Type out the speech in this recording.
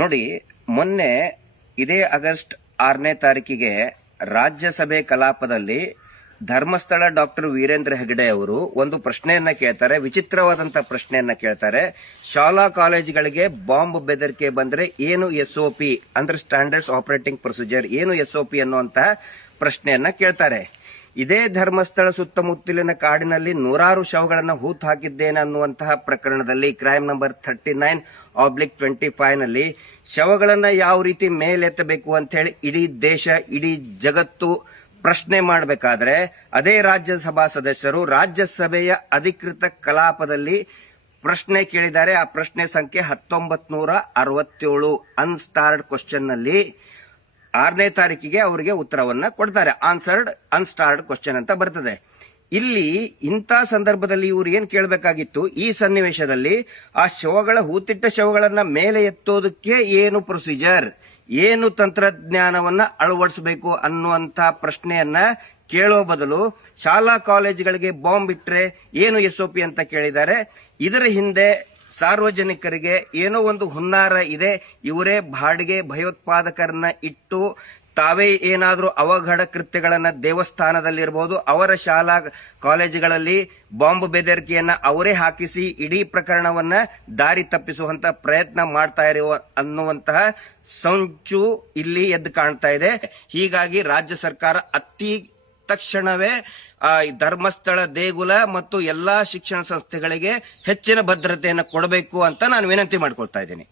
ನೋಡಿ, ಮೊನ್ನೆ ಇದೇ ಆಗಸ್ಟ್ 6ನೇ ತಾರೀಕಿಗೆ ರಾಜ್ಯಸಭೆ ಕಲಾಪದಲ್ಲಿ ಧರ್ಮಸ್ಥಳ ಡಾಕ್ಟರ್ ವೀರೇಂದ್ರ ಹೆಗಡೆ ಅವರು ಒಂದು ಪ್ರಶ್ನೆಯನ್ನ ಕೇಳ್ತಾರೆ. ವಿಚಿತ್ರವಾದಂತಹ ಪ್ರಶ್ನೆಯನ್ನ ಕೇಳ್ತಾರೆ. ಶಾಲಾ ಕಾಲೇಜುಗಳಿಗೆ ಬಾಂಬ್ ಬೆದರಿಕೆ ಬಂದ್ರೆ ಏನು SOP ಅಂದ್ರೆ ಸ್ಟ್ಯಾಂಡರ್ಡ್ಸ್ ಆಪರೇಟಿಂಗ್ ಪ್ರೊಸೀಜರ್, ಏನು SOP ಅನ್ನುವಂತಹ ಪ್ರಶ್ನೆಯನ್ನ ಕೇಳ್ತಾರೆ. ಇದೇ ಧರ್ಮಸ್ಥಳ ಸುತ್ತಮುತ್ತಲಿನ ಕಾಡಿನಲ್ಲಿ ನೂರಾರು ಶವಗಳನ್ನು ಹೂತು ಹಾಕಿದ್ದೇನೆ ಅನ್ನುವಂತಹ ಪ್ರಕರಣದಲ್ಲಿ ಕ್ರೈಮ್ ನಂಬರ್ 39/25 ನಲ್ಲಿ ಶವಗಳನ್ನ ಯಾವ ರೀತಿ ಮೇಲೆತ್ತಬೇಕು ಅಂತ ಹೇಳಿ ಇಡೀ ದೇಶ, ಇಡೀ ಜಗತ್ತು ಪ್ರಶ್ನೆ ಮಾಡಬೇಕಾದ್ರೆ ಅದೇ ರಾಜ್ಯಸಭಾ ಸದಸ್ಯರು ರಾಜ್ಯಸಭೆಯ ಅಧಿಕೃತ ಕಲಾಪದಲ್ಲಿ ಪ್ರಶ್ನೆ ಕೇಳಿದ್ದಾರೆ. ಆ ಪ್ರಶ್ನೆ ಸಂಖ್ಯೆ 1967 ಅನ್ಸ್ಟಾರ್ಡ್ ಕ್ವಶನ್ ನಲ್ಲಿ 6ನೇ ತಾರೀಕಿಗೆ ಅವರಿಗೆ ಉತ್ತರವನ್ನ ಕೊಡ್ತಾರೆ. ಆನ್ಸರ್ಡ್ ಅನ್ಸ್ಟಾರ್ಡ್ ಕ್ವಶನ್ ಅಂತ ಬರ್ತದೆ. ಇಲ್ಲಿ ಇಂಥ ಸಂದರ್ಭದಲ್ಲಿ ಇವರು ಏನ್ ಕೇಳಬೇಕಾಗಿತ್ತು, ಈ ಸನ್ನಿವೇಶದಲ್ಲಿ ಆ ಶವಗಳ ಹೂತಿಟ್ಟ ಶವಗಳನ್ನ ಮೇಲೆ ಎತ್ತೋದಕ್ಕೆ ಏನು ಪ್ರೊಸೀಜರ್, ಏನು ತಂತ್ರಜ್ಞಾನವನ್ನ ಅಳವಡಿಸಬೇಕು ಅನ್ನುವಂತ ಪ್ರಶ್ನೆಯನ್ನ ಕೇಳೋ ಬದಲು ಶಾಲಾ ಕಾಲೇಜುಗಳಿಗೆ ಬಾಂಬ್ ಇಟ್ರೆ ಏನು SOP ಅಂತ ಕೇಳಿದ್ದಾರೆ. ಇದರ ಹಿಂದೆ ಸಾರ್ವಜನಿಕರಿಗೆ ಏನೋ ಒಂದು ಹುನ್ನಾರ ಇದೆ. ಇವರೇ ಬಾಡಿಗೆ ಭಯೋತ್ಪಾದಕರನ್ನ ಇಟ್ಟು ತಾವೇ ಏನಾದರೂ ಅವಘಡ ಕೃತ್ಯಗಳನ್ನ ದೇವಸ್ಥಾನದಲ್ಲಿರಬಹುದು, ಅವರ ಶಾಲಾ ಕಾಲೇಜುಗಳಲ್ಲಿ ಬಾಂಬ್ ಬೆದರಿಕೆಯನ್ನ ಅವರೇ ಹಾಕಿಸಿ ಇಡೀ ಪ್ರಕರಣವನ್ನ ದಾರಿ ತಪ್ಪಿಸುವಂತ ಪ್ರಯತ್ನ ಮಾಡ್ತಾ ಇರುವ ಅನ್ನುವಂತಹ ಸಂಚು ಇಲ್ಲಿ ಎದ್ದು ಕಾಣ್ತಾ ಇದೆ. ಹೀಗಾಗಿ ರಾಜ್ಯ ಸರ್ಕಾರ ಅತಿ ತಕ್ಷಣವೇ ಧರ್ಮಸ್ಥಳ ದೇಗುಲ ಮತ್ತು ಎಲ್ಲಾ ಶಿಕ್ಷಣ ಸಂಸ್ಥೆಗಳಿಗೆ ಹೆಚ್ಚಿನ ಭದ್ರತೆಯನ್ನು ಕೊಡಬೇಕು ಅಂತ ನಾನು ವಿನಂತಿ ಮಾಡ್ಕೊಳ್ತಾ ಇದ್ದೀನಿ.